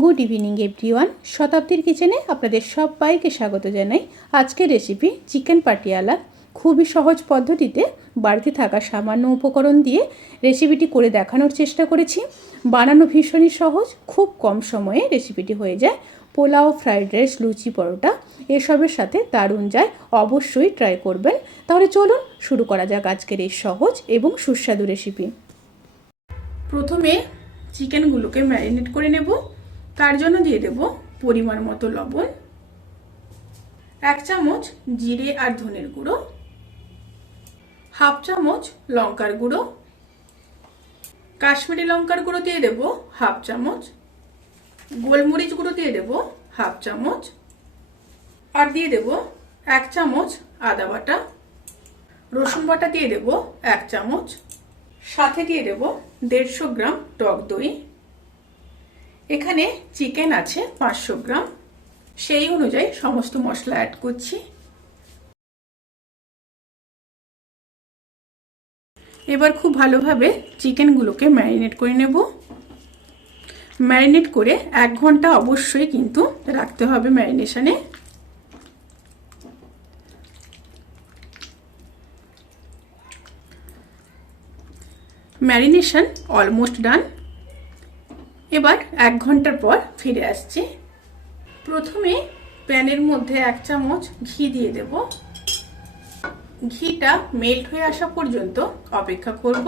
Good evening everyone. শতাব্দীর কিচেনে আপনাদের সবাইকে স্বাগত জানাই। আজকের রেসিপি চিকেন পাটিয়ালা। খুবই সহজ পদ্ধতিতে বাড়িতে থাকা সামান্য উপকরণ দিয়ে রেসিপিটি করে দেখানোর চেষ্টা করেছি। বানানো ভীষণই সহজ, খুব কম সময়ে রেসিপিটি হয়ে যায়। পোলাও, ফ্রাইড রাইস, লুচি, পরোটা এসবের সাথে দারুণ যায়। অবশ্যই ট্রাই করবেন। তাহলে চলুন শুরু করা যাক আজকের এই সহজ এবং সুস্বাদু রেসিপি। প্রথমে চিকেনগুলোকে ম্যারিনেট করে নেব। তার জন্য দিয়ে দেব পরিমাণ মতো লবণ, 1 চামচ জিরে আর ধনের গুঁড়ো, 1/2 চামচ লঙ্কার গুঁড়ো, কাশ্মীরি লঙ্কার গুঁড়ো দিয়ে দেব 1/2 চামচ, গোলমরিচ গুঁড়ো দিয়ে দেব 1/2 চামচ, আর দিয়ে দেব 1 চামচ আদা বাটা, রসুন বাটা দিয়ে দেব 1 চামচ, সাথে দিয়ে দেব 150 গ্রাম টক দই। এখানে চিকেন আছে 500 গ্রাম, সেই অনুযায়ী সমস্ত মশলা অ্যাড করছি। এবার খুব ভালোভাবে চিকেনগুলোকে ম্যারিনেট করে নেব। ম্যারিনেট করে 1 ঘন্টা অবশ্যই কিন্তু রাখতে হবে ম্যারিনেশনে। Marination almost done. এবার 1 ঘন্টার পর ফিরে আসছি। প্রথমে প্যানের মধ্যে 1 চামচ ঘি দিয়ে দেব। ঘিটা মেল্ট হয়ে আসা পর্যন্ত অপেক্ষা করব।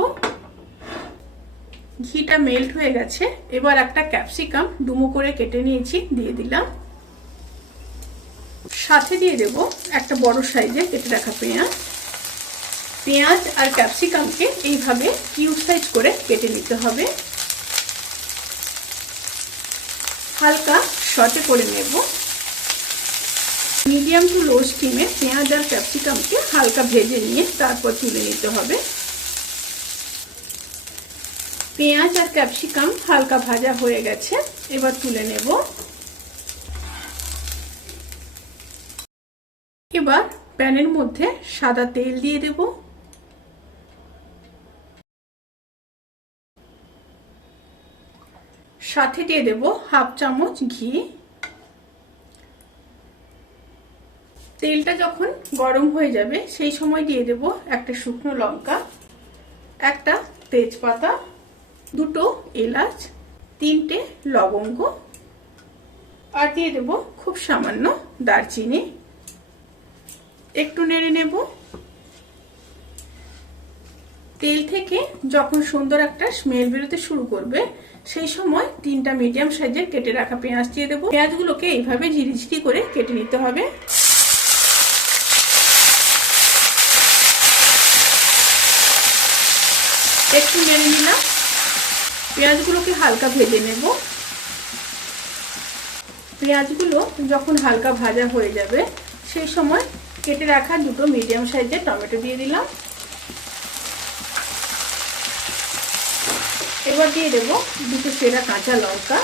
ঘিটা মেল্ট হয়ে গেছে। এবার একটা ক্যাপসিকাম ডুমো করে কেটে নিয়েছি, দিয়ে দিলাম। সাথে দিয়ে দেব একটা বড় সাইজের কেটে রাখা পেঁয়াজ। পেঁয়াজ আর ক্যাপসিকামকে এইভাবে কিউব সাইজ করে কেটে নিতে হবে। হালকা সটে করে নেব। মিডিয়াম টু লো স্টিমে পেঁয়াজ আর ক্যাপসিকামকে হালকা ভেজে নিয়ে তারপর তুলে নিতে হবে। পেঁয়াজ আর ক্যাপসিকাম হালকা ভাজা হয়ে গেছে, এবার তুলে নেব। এবার প্যানের মধ্যে সাদা তেল দিয়ে দেব। সাথে দিয়ে দেব 1/2 চামচ ঘি। তেলটা যখন গরম হয়ে যাবে সেই সময় দিয়ে দেব একটা শুকনো লঙ্কা, একটা তেজপাতা, 2টো এলাচ, 3টে লবঙ্গ, আর দিয়ে দেব খুব সামান্য দারচিনি। একটু নেড়ে নেব। তেল থেকে যখন সুন্দর একটা স্মেল বেরোতে শুরু করবে সেই সময় 3টা মিডিয়াম সাইজের কেটে রাখা পেঁয়াজ দিয়ে দেব। পেঁয়াজগুলোকে এইভাবে ঝিরিঝিরি করে কেটে নিতে হবে। একটু নেড়ে নিলাম। পেঁয়াজগুলোকে হালকা ভেজে নেব। পেঁয়াজগুলো যখন হালকা ভাজা হয়ে যাবে সেই সময় কেটে রাখা 2টো মিডিয়াম সাইজের টমেটো দিয়ে দিলাম। এবার দিয়ে দেব 2টো চেরা কাঁচা লঙ্কা,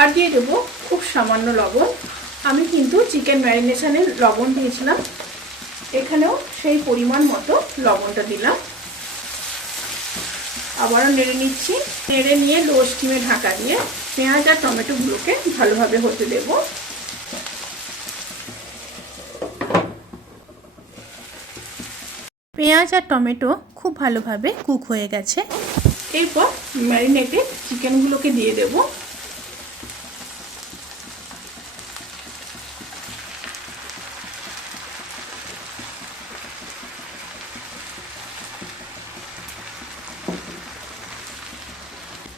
আর দিয়ে দেব খুব সামান্য লবণ। আমি কিন্তু চিকেন ম্যারিনেশনে লবণ দিয়েছিলাম, এখানেও সেই পরিমাণ মতো লবণটা দিলাম। আবারও নেড়ে নিচ্ছি। নেড়ে নিয়ে লো স্টিমে ঢাকা দিয়ে পেঁয়াজ আর টমেটোগুলোকে ভালোভাবে হতে দেব। পেঁয়াজ আর টমেটো খুব ভালোভাবে কুক হয়ে গেছে। এরপর ম্যারিনেটেড চিকেনগুলোকে দিয়ে দেব।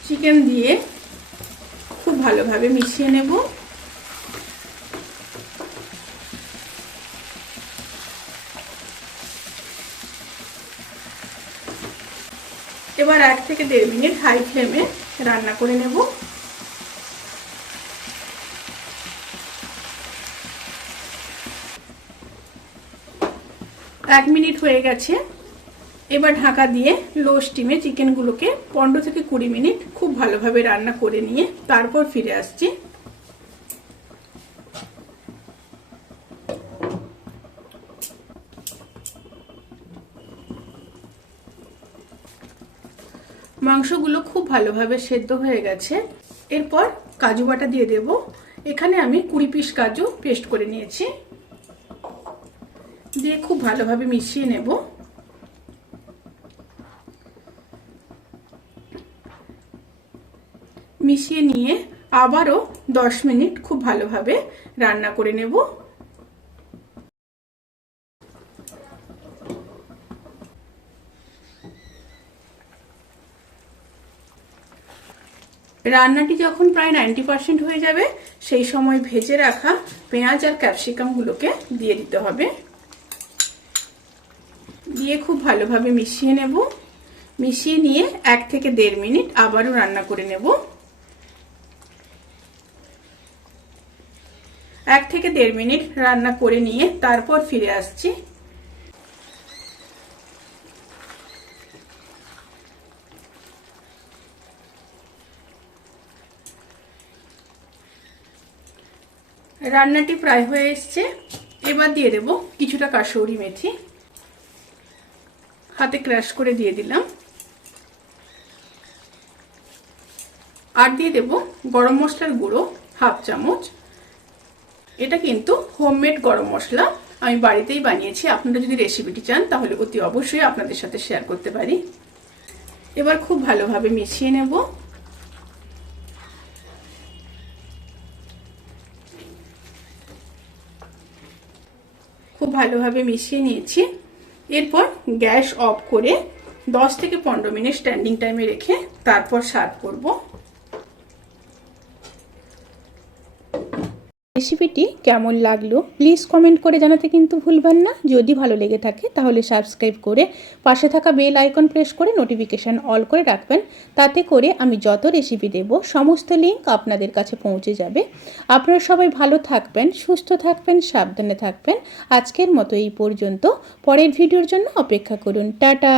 চিকেন দিয়ে খুব ভালোভাবে মিশিয়ে নেব। এবার 1 থেকে 1.5 মিনিট হাই ফ্লেমে রান্না করে নেব। 1 মিনিট হয়ে গেছে। এবার ঢাকা দিয়ে লো স্টিমে চিকেনগুলোকে 15 থেকে 20 মিনিট খুব ভালোভাবে রান্না করে নিয়ে তারপর ফিরে আসছি। মাংসগুলো খুব ভালোভাবে সেদ্ধ হয়ে গেছে। এরপর কাজু বাটা দিয়ে দেব। এখানে আমি 20 পিস কাজু পেস্ট করে নিয়েছি, দিয়ে খুব ভালোভাবে মিশিয়ে নেব। মিশিয়ে নিয়ে আবারও 10 মিনিট খুব ভালোভাবে রান্না করে নেব। রান্নাটি যখন প্রায় 90% হয়ে যাবে সেই সময় ভেজে রাখা পেঁয়াজ আর ক্যাপসিকামগুলোকে দিয়ে দিতে হবে। দিয়ে খুব ভালোভাবে মিশিয়ে নেব। মিশিয়ে নিয়ে 1 থেকে 1.5 মিনিট আবারও রান্না করে নেব। 1 থেকে 1.5 মিনিট রান্না করে নিয়ে তারপর ফিরে আসছি। রান্নাটি প্রায় হয়ে এসছে। এবার দিয়ে দেব কিছুটা কাসৌরি মেথি, হাতে ক্রাশ করে দিয়ে দিলাম। আর দিয়ে দেব গরম মশলার গুঁড়ো 1/2 চামচ। এটা কিন্তু হোমমেড গরম মশলা, আমি বাড়িতেই বানিয়েছি। আপনারা যদি রেসিপিটি চান তাহলে অতি অবশ্যই আপনাদের সাথে শেয়ার করতে পারি। এবার খুব ভালোভাবে মিশিয়ে নেব। খুব ভালোভাবে মিশিয়ে নিয়েছি। এরপর গ্যাস অফ করে 10 থেকে 15 মিনিট স্ট্যান্ডিং টাইমে রেখে তারপর সার্ভ করব। রেসিপিটি কেমন লাগলো প্লিজ কমেন্ট করে জানাতে কিন্তু ভুলবেন না। যদি ভালো লেগে থাকে তাহলে সাবস্ক্রাইব করে পাশে থাকা বেল আইকন প্রেস করে নোটিফিকেশান অল করে রাখবেন। তাতে করে আমি যত রেসিপি দেব সমস্ত লিঙ্ক আপনাদের কাছে পৌঁছে যাবে। আপনারা সবাই ভালো থাকবেন, সুস্থ থাকবেন, সাবধানে থাকবেন। আজকের মতো এই পর্যন্ত। পরের ভিডিওর জন্য অপেক্ষা করুন। টাটা।